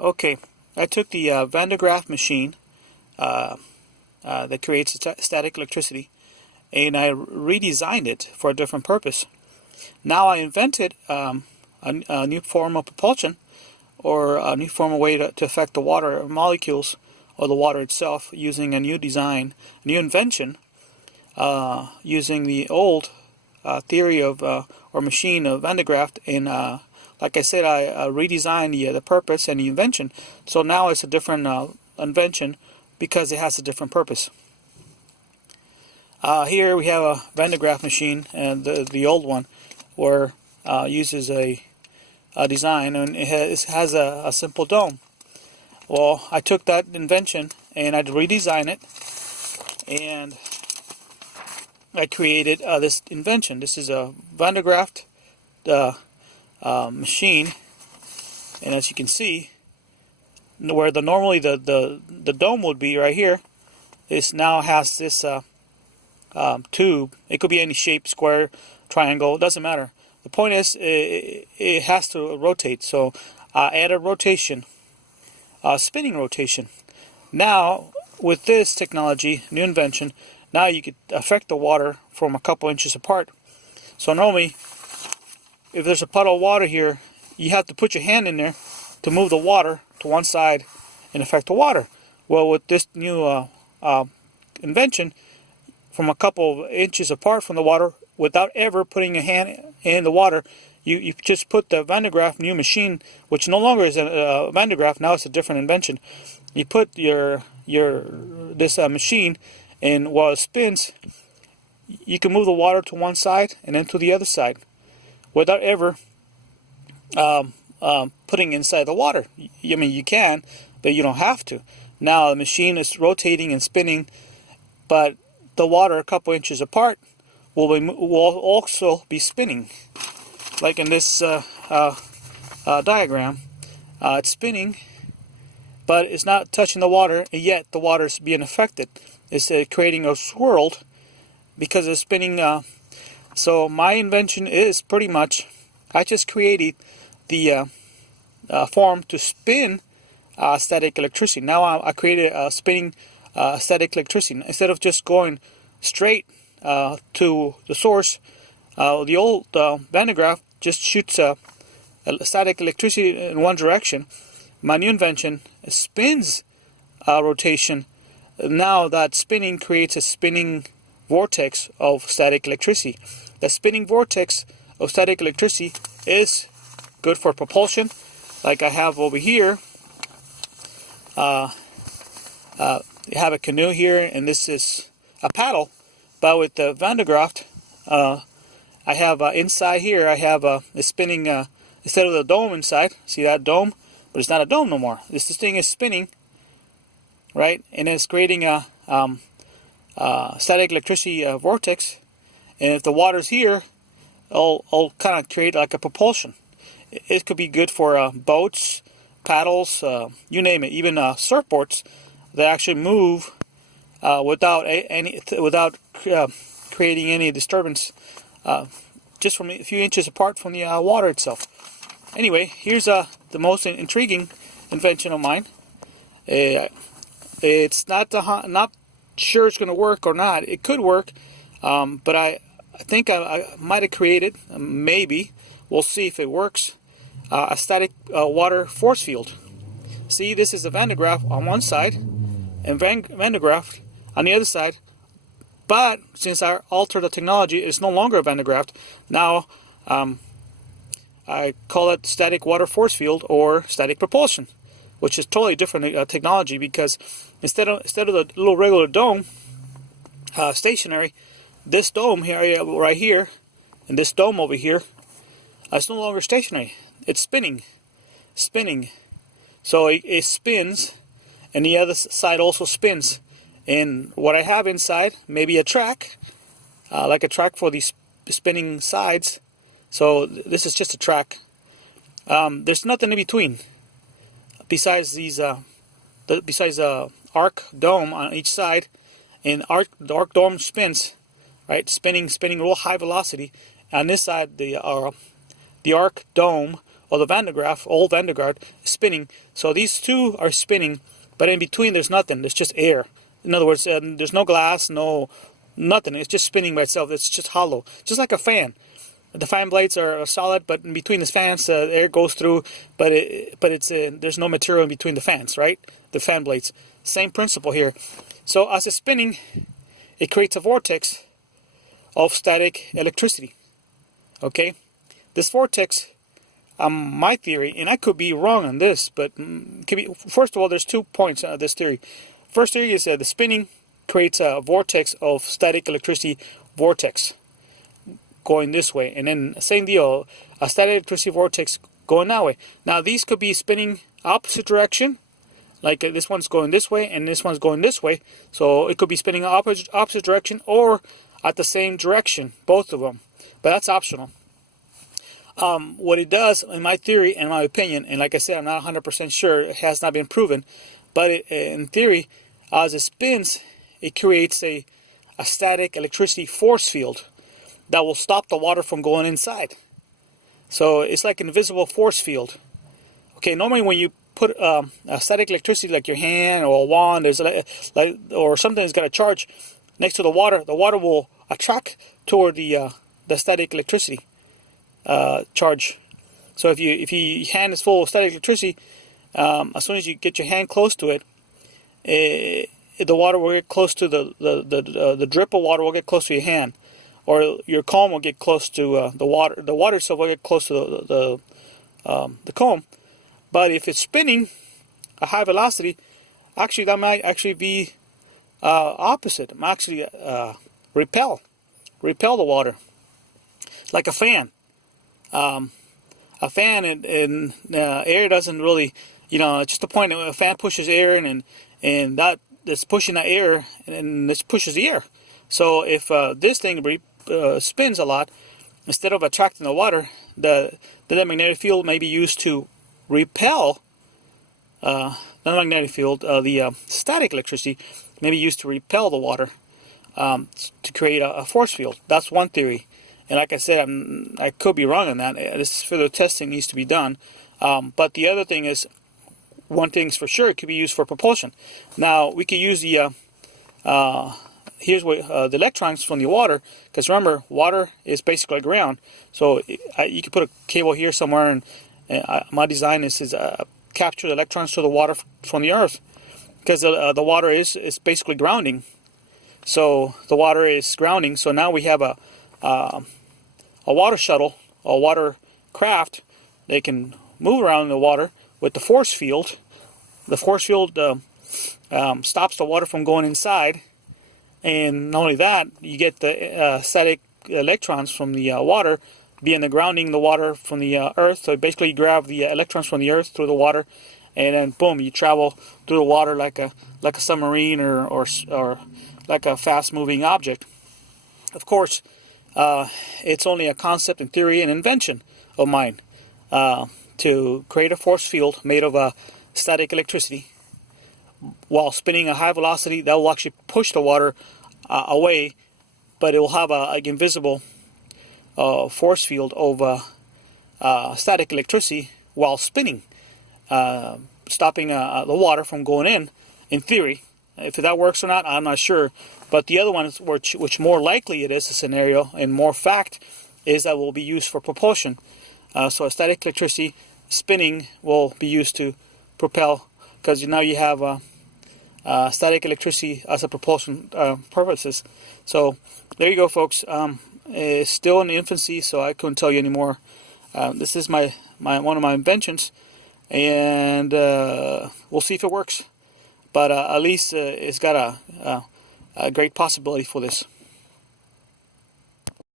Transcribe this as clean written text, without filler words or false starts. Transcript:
Okay, I took the Van de Graaff machine that creates static electricity, and I redesigned it for a different purpose. Now I invented a new form of propulsion, or a new form of way to affect the water molecules or the water itself using a new design, a new invention, using the old theory of or machine of Van de Graaff. And like I said, I redesigned the purpose and the invention. So now it's a different invention because it has a different purpose. Here we have a Van de Graaff machine, and the old one, where uses a design, and it has a simple dome. Well, I took that invention and I redesigned it, and I created this invention. This is a Van de Graaff machine, and as you can see, where normally the dome would be right here, this now has this tube. It could be any shape, square, triangle, it doesn't matter. The point is, it has to rotate. So I added rotation, spinning rotation. Now with this technology, new invention, now you could affect the water from a couple inches apart. So normally, if there's a puddle of water here, you have to put your hand in there to move the water to one side and affect the water. Well, with this new invention, from a couple of inches apart from the water, without ever putting your hand in the water, you just put the Van de Graaff new machine, which no longer is a Van de Graaff, now it's a different invention. You put this machine, and while it spins, you can move the water to one side and then to the other side, without ever putting inside the water. I mean, you can, but you don't have to. Now the machine is rotating and spinning, but the water a couple inches apart will also be spinning. Like in this diagram, it's spinning, but it's not touching the water, and yet the water is being affected. It's creating a swirl because it's spinning. So my invention is pretty much, I just created the form to spin static electricity. Now I created a spinning static electricity. Instead of just going straight to the source, the old Van de Graaff just shoots static electricity in one direction. My new invention spins rotation. Now that spinning creates a spinning vortex of static electricity. The spinning vortex of static electricity is good for propulsion, like I have over here. You have a canoe here, and this is a paddle. But with the Van de Graaff, I have inside here, I have a spinning, instead of the dome inside, see that dome? But it's not a dome no more. This thing is spinning, right? And it's creating a static electricity vortex. And if the water's here, it'll kind of create like a propulsion. It could be good for boats, paddles, you name it, even surfboards that actually move without creating any disturbance, just from a few inches apart from the water itself. Anyway, here's the most intriguing invention of mine. It's not sure it's going to work or not. It could work, but I think I might have created, maybe, we'll see if it works, a static water force field. See, this is a Van de Graaff on one side, and Van de Graaff on the other side. But since I altered the technology, it's no longer a Van de Graaff. Now I call it static water force field or static propulsion, which is totally different technology, because instead of the little regular dome, stationary, this dome here, right here, and this dome over here, it's no longer stationary. It's spinning. So it spins, and the other side also spins. And what I have inside, maybe a track, like a track for these spinning sides. So this is just a track. There's nothing in between, besides these, besides the arc dome on each side, and the arc dome spins, right? Spinning real high velocity. On this side, the arc dome or the Van de Graaff, old Van de Graaff, is spinning. So these two are spinning, but in between there's nothing. There's just air. In other words, there's no glass, no nothing. It's just spinning by itself. It's just hollow, just like a fan. The fan blades are solid, but in between the fans, air goes through, but there's no material in between the fans, right? The fan blades. Same principle here. So as it's spinning, it creates a vortex of static electricity. Okay, this vortex, my theory, and I could be wrong on this, but could be. First of all, there's 2 points on this theory. First theory is that the spinning creates a vortex of static electricity vortex going this way, and then same deal, a static electricity vortex going that way. Now these could be spinning opposite direction, like this one's going this way and this one's going this way, so it could be spinning opposite direction or at the same direction, both of them, but that's optional. What it does, in my theory and my opinion, and like I said, I'm not 100% sure, it has not been proven, but in theory, as it spins, it creates a static electricity force field that will stop the water from going inside. So it's like an invisible force field. Okay, normally when you put a static electricity, like your hand or a wand, there's or something that's got a charge next to the water will attract toward the static electricity charge. So if your hand is full of static electricity, as soon as you get your hand close to it, the water will get close to the drip of water will get close to your hand, or your comb will get close to the water. The water itself will get close to the comb. But if it's spinning a high velocity, actually that might actually be opposite. It might actually repel the water, like a fan. A fan and air doesn't really, it's just the point that a fan pushes air and that's pushing the air and this pushes the air. So if this thing spins a lot, instead of attracting the water, the magnetic field may be used to repel. Not the magnetic field, the static electricity may be used to repel the water to create a force field. That's one theory. And like I said, I could be wrong on that. This further testing needs to be done. But the other thing is, one thing's for sure, it could be used for propulsion. Now we could use the here's what the electrons from the water, because remember, water is basically ground. So you could put a cable here somewhere, and my design is capture the electrons to the water from the earth, because the water is basically grounding. So the water is grounding. So now we have a water shuttle, a water craft. They can move around in the water with the force field. The force field stops the water from going inside, and not only that, you get the static electrons from the water being the grounding the water from the earth. So basically you grab the electrons from the earth through the water, and then boom, you travel through the water like a submarine or like a fast moving object. Of course, it's only a concept and theory and invention of mine to create a force field made of static electricity while spinning a high velocity that will actually push the water away, but it will have an invisible force field of static electricity while spinning, stopping the water from going in theory. If that works or not, I'm not sure. But the other one, which more likely it is a scenario and more fact, is that will be used for propulsion. So a static electricity spinning will be used to propel, because now you have static electricity as a propulsion purposes. So there you go, folks. It's still in the infancy, so I couldn't tell you anymore. This is my one of my inventions, and we'll see if it works. But at least it's got a great possibility for this.